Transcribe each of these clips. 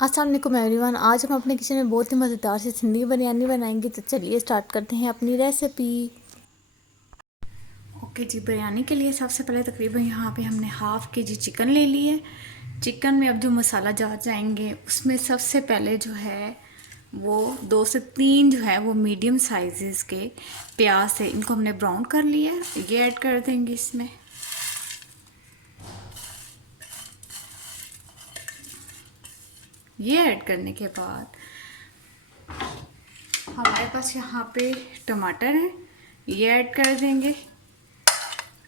अस्सलाम वालेकुम एवरीवन। आज हम अपने किचन में बहुत ही मज़ेदार सी सिंधी बिरयानी बनाएंगे। तो चलिए स्टार्ट करते हैं अपनी रेसिपी। ओके जी, बिरयानी के लिए सबसे पहले तकरीबन यहाँ पे हमने हाफ़ के जी चिकन ले ली है। चिकन में अब जो मसाला जाएंगे उसमें सबसे पहले जो है वो 2 से 3 जो है वो मीडियम साइज़ के प्याज है, इनको हमने ब्राउन कर लिया है। ये ऐड कर देंगे इसमें। ये ऐड करने के बाद हमारे पास यहाँ पे टमाटर है, ये ऐड कर देंगे।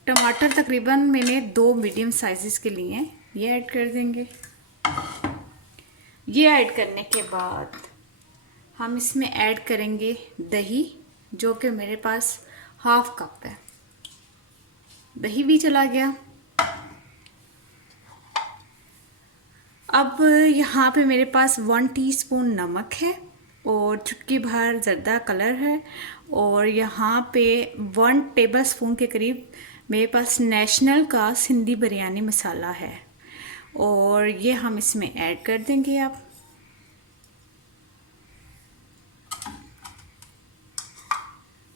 टमाटर तकरीबन मैंने 2 मीडियम साइज़ के लिए हैं, ये ऐड कर देंगे। ये ऐड करने के बाद हम इसमें ऐड करेंगे दही, जो कि मेरे पास हाफ कप है। दही भी चला गया। अब यहाँ पे मेरे पास 1 टीस्पून नमक है और चुटकी भर ज़र्दा कलर है, और यहाँ पे 1 टेबलस्पून के करीब मेरे पास नेशनल का सिंधी बिरयानी मसाला है, और ये हम इसमें ऐड कर देंगे। अब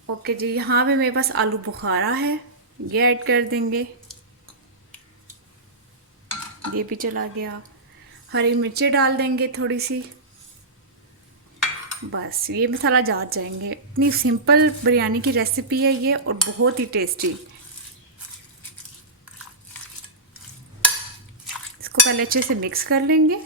ओके जी, यहाँ पे मेरे पास आलू बुखारा है, ये ऐड कर देंगे। ये भी चला गया। हरी मिर्चें डाल देंगे थोड़ी सी। बस ये मसाला जात जाएंगे। इतनी सिंपल बिरयानी की रेसिपी है ये, और बहुत ही टेस्टी। इसको पहले अच्छे से मिक्स कर लेंगे।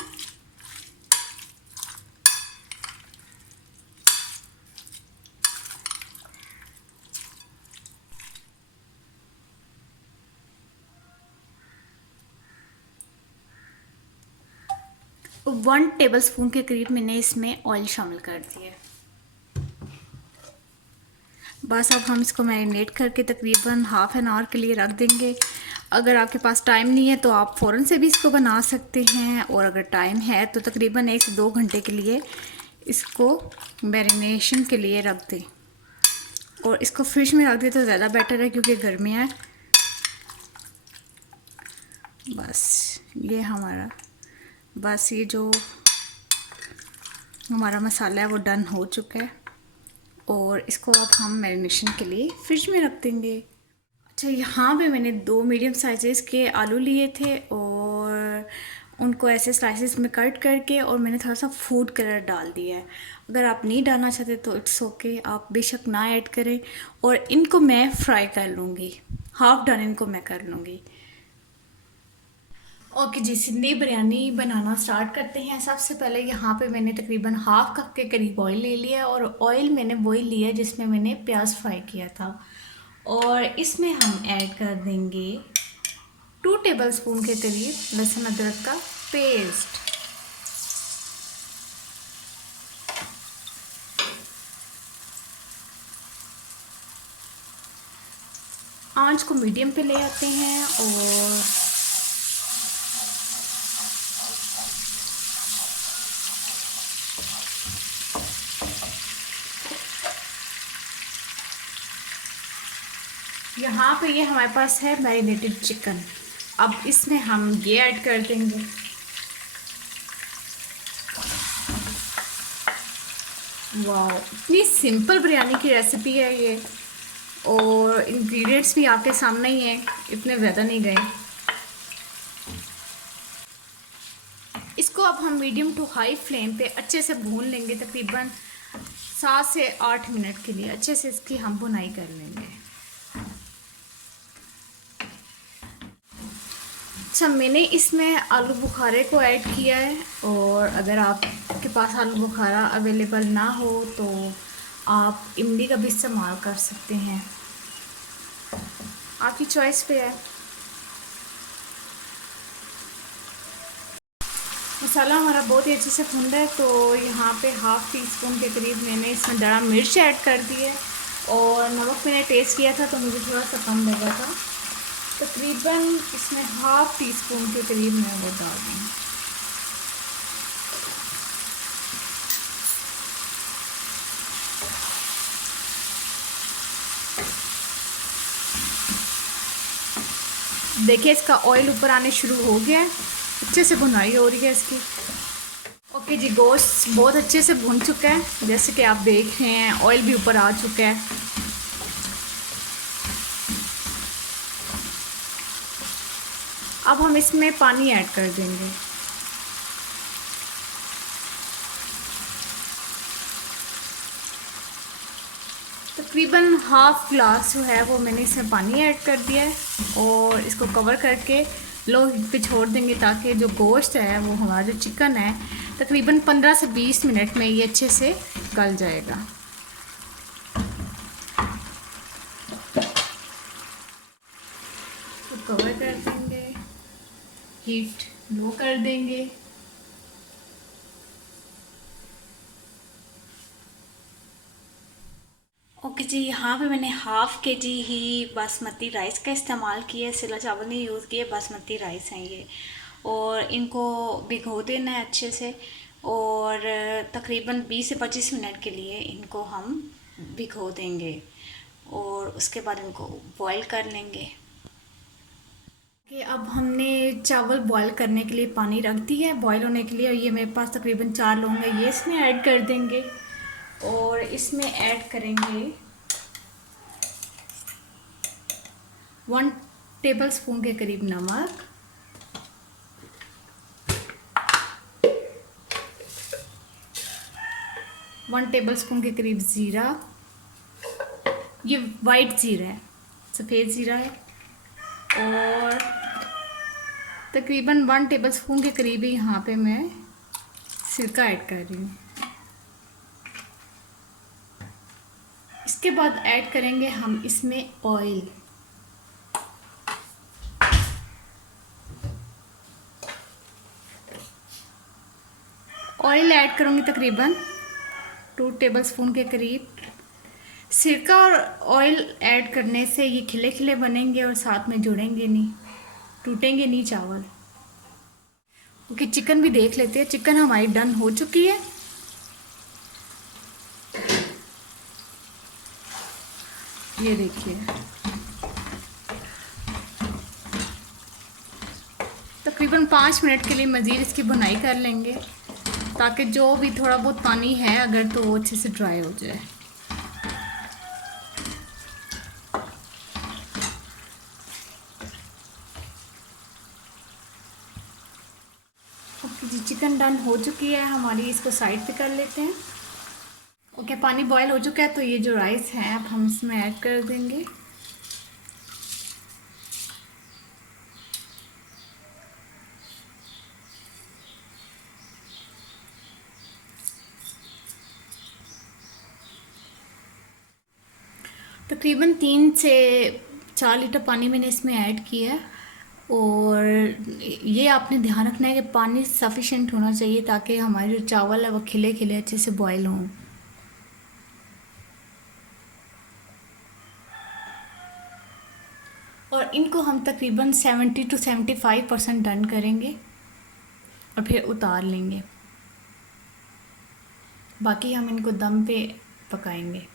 वन टेबलस्पून के करीब मैंने इसमें ऑयल शामिल कर दिया। बस अब हम इसको मैरिनेट करके तकरीबन हाफ़ एन आवर के लिए रख देंगे। अगर आपके पास टाइम नहीं है तो आप फ़ौरन से भी इसको बना सकते हैं, और अगर टाइम है तो तकरीबन 1 से 2 घंटे के लिए इसको मैरिनेशन के लिए रख दें। और इसको फ्रिज में रख दें तो ज़्यादा बेटर है, क्योंकि गर्मियाँ है। बस ये हमारा ये जो हमारा मसाला है वो डन हो चुका है, और इसको अब हम मैरिनेशन के लिए फ्रिज में रख देंगे। अच्छा, यहाँ पे मैंने 2 मीडियम साइज़ के आलू लिए थे, और उनको ऐसे स्लाइसेस में कट करके, और मैंने थोड़ा सा फूड कलर डाल दिया है। अगर आप नहीं डालना चाहते तो इट्स ओके, आप बेशक ना ऐड करें। और इनको मैं फ्राई कर लूँगी, हाफ़ डन इनको मैं कर लूँगी। ओके जी, सिंधी बिरयानी बनाना स्टार्ट करते हैं। सबसे पहले यहाँ पे मैंने तकरीबन हाफ़ कप के करीब ऑयल ले लिया है, और ऑयल मैंने वही लिया जिसमें मैंने प्याज फ्राई किया था। और इसमें हम ऐड कर देंगे 2 टेबलस्पून के करीब लहसुन अदरक का पेस्ट। आंच को मीडियम पे ले आते हैं, और यहाँ पे ये हमारे पास है मैरिनेटेड चिकन। अब इसमें हम ये ऐड कर देंगे। वाह, इतनी सिंपल बिरयानी की रेसिपी है ये, और इंग्रेडिएंट्स भी आपके सामने ही हैं, इतने ज़्यादा नहीं गए। इसको अब हम मीडियम टू हाई फ्लेम पे अच्छे से भून लेंगे। तकरीबन 7 से 8 मिनट के लिए अच्छे से इसकी हम भुनाई कर लेंगे। अच्छा, मैंने इसमें आलू बुखारे को ऐड किया है, और अगर आपके पास आलू बुखारा अवेलेबल ना हो तो आप इमली का भी इस्तेमाल कर सकते हैं, आपकी चॉइस पे है। मसाला हमारा बहुत ही अच्छे से भुन रहा है, तो यहाँ पे हाफ़ टी स्पून के करीब मैंने इसमें दड़ा मिर्च ऐड कर दी है, और नमक मैंने टेस्ट किया था तो मुझे थोड़ा सा कम लगा था। तकरीबन इसमें हाफ़ टी स्पून के करीब मैं वो डाल दूँ। देखिए इसका ऑयल ऊपर आने शुरू हो गया है, अच्छे से भुनाई हो रही है इसकी। ओके जी, गोश्त बहुत अच्छे से भुन चुका है, जैसे कि आप देख रहे हैं ऑयल भी ऊपर आ चुका है। अब हम इसमें पानी ऐड कर देंगे। तकरीबन हाफ ग्लास जो है वो मैंने इसमें पानी ऐड कर दिया है और इसको कवर करके लो हीट पे छोड़ देंगे, ताकि जो गोश्त है वो हमारा जो चिकन है तकरीबन 15 से 20 मिनट में ये अच्छे से गल जाएगा। तो कवर कर देंगे, हीट लो कर देंगे। ओके जी, यहाँ पे मैंने हाफ़ के जी ही बासमती राइस का इस्तेमाल किया है, सिला चावल नहीं यूज़ किए, बासमती राइस हैं ये। और इनको भिगो देना है अच्छे से और तकरीबन 20 से 25 मिनट के लिए इनको हम भिगो देंगे और उसके बाद इनको बॉईल कर लेंगे। कि अब हमने चावल बॉईल करने के लिए पानी रख दिया है बॉईल होने के लिए, और ये मेरे पास तकरीबन 4 लोग हैं, ये इसमें ऐड कर देंगे और इसमें ऐड करेंगे 1 टेबल स्पून के करीब नमक, 1 टेबल स्पून के करीब ज़ीरा, ये वाइट ज़ीरा है, सफ़ेद ज़ीरा है, और तकरीबन 1 टेबल स्पून के करीब ही यहाँ पे मैं सिरका ऐड कर रही हूँ। इसके बाद ऐड करेंगे हम इसमें ऑयल। ऑयल ऐड करूँगी तकरीबन 2 टेबल स्पून के करीब। सिरका और ऑयल ऐड करने से ये खिले खिले बनेंगे और साथ में जुड़ेंगे नहीं, टूटेंगे नहीं चावल। ओके, चिकन भी देख लेते हैं। चिकन हमारी डन हो चुकी है। ये देखिए, तकरीबन 5 मिनट के लिए मज़ीद इसकी बुनाई कर लेंगे, ताकि जो भी थोड़ा बहुत पानी है अगर तो वो अच्छे से ड्राई हो जाए। ओके जी, चिकन डन हो चुकी है हमारी, इसको साइड पे कर लेते हैं। ओके, पानी बॉयल हो चुका है, तो ये जो राइस है अब हम इसमें ऐड कर देंगे। तकरीबन 3 से 4 लीटर पानी मैंने इसमें ऐड किया है, और ये आपने ध्यान रखना है कि पानी सफिशेंट होना चाहिए, ताकि हमारे जो चावल है वो खिले खिले अच्छे से बॉयल हों। और इनको हम तकरीबन 70 to 75% डन करेंगे और फिर उतार लेंगे। बाकी हम इनको दम पे पकाएंगे।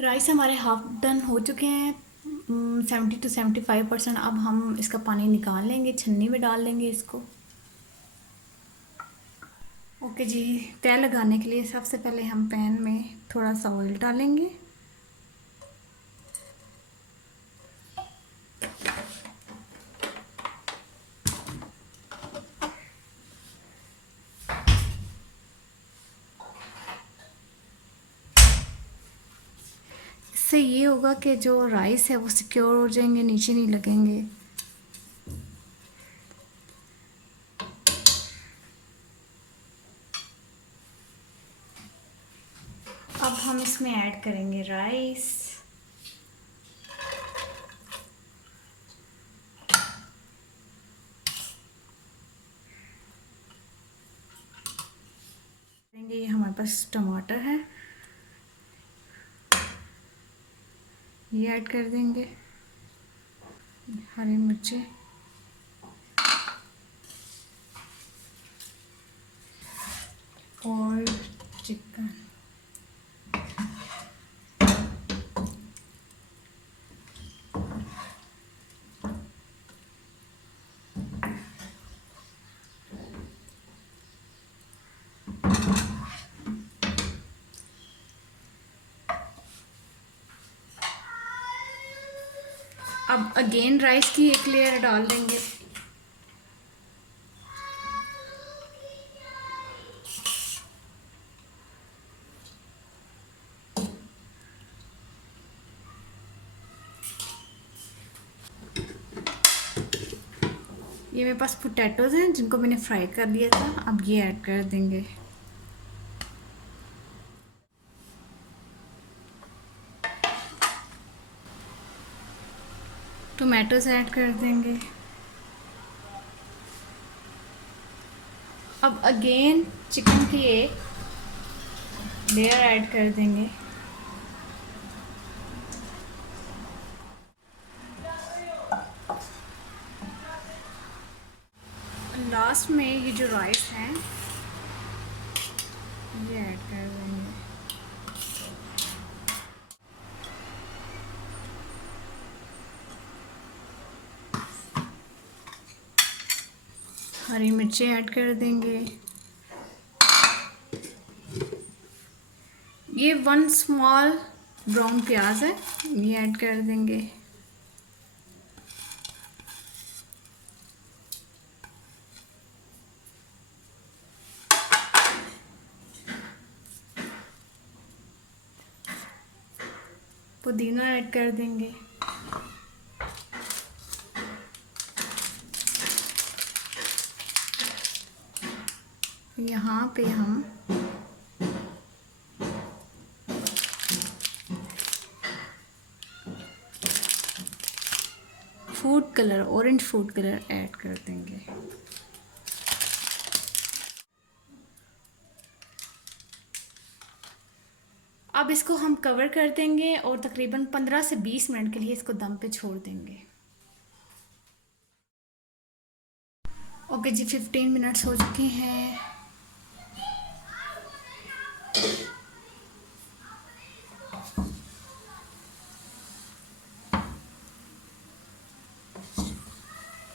राइस हमारे हाफ डन हो चुके हैं 70 to 75%। अब हम इसका पानी निकाल लेंगे, छन्नी में डाल लेंगे इसको। ओके जी, तय लगाने के लिए सबसे पहले हम पैन में थोड़ा सा ऑयल डालेंगे। इससे ये होगा कि जो राइस है वो सिक्योर हो जाएंगे, नीचे नहीं लगेंगे। अब हम इसमें ऐड करेंगे राइस। ये हमारे पास टमाटर है, ये ऐड कर देंगे, हरी मिर्ची, और चिकन। अब अगेन राइस की एक लेयर डाल देंगे। ये मेरे पास पोटैटोज़ हैं जिनको मैंने फ्राई कर लिया था, अब ये ऐड कर देंगे। टोमेटोज़ ऐड कर देंगे। अब अगेन चिकन की एक लेयर ऐड कर देंगे। लास्ट में ये जो राइस हैं ये ऐड कर देंगे। हरी मिर्ची ऐड कर देंगे। ये 1 स्मॉल ब्राउन प्याज है, ये ऐड कर देंगे। पुदीना ऐड कर देंगे। यहाँ पे हम food colour, orange food colour add कर देंगे। अब इसको हम कवर कर देंगे और तकरीबन 15 से 20 मिनट के लिए इसको दम पे छोड़ देंगे। ओके जी, 15 मिनट्स हो चुके हैं।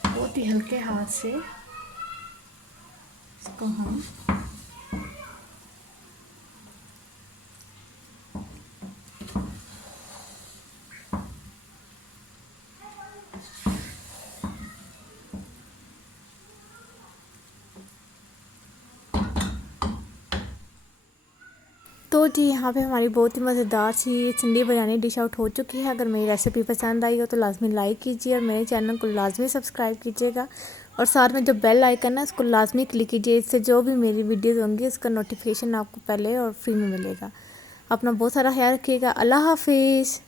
बहुत ही हल्के हाथ से इसको हम तो जी यहाँ पे हमारी बहुत ही मज़ेदार सी चिंडी बिरयानी डिश आउट हो चुकी है। अगर मेरी रेसिपी पसंद आई हो तो लाजमी लाइक कीजिए और मेरे चैनल को लाजमी सब्सक्राइब कीजिएगा और साथ में जो बेल आइकन है उसको लाजमी क्लिक कीजिए। इससे जो भी मेरी वीडियोज़ होंगी उसका नोटिफिकेशन आपको पहले और फ्री में मिलेगा। अपना बहुत सारा ख्याल रखिएगा। अल्लाह हाफिज़।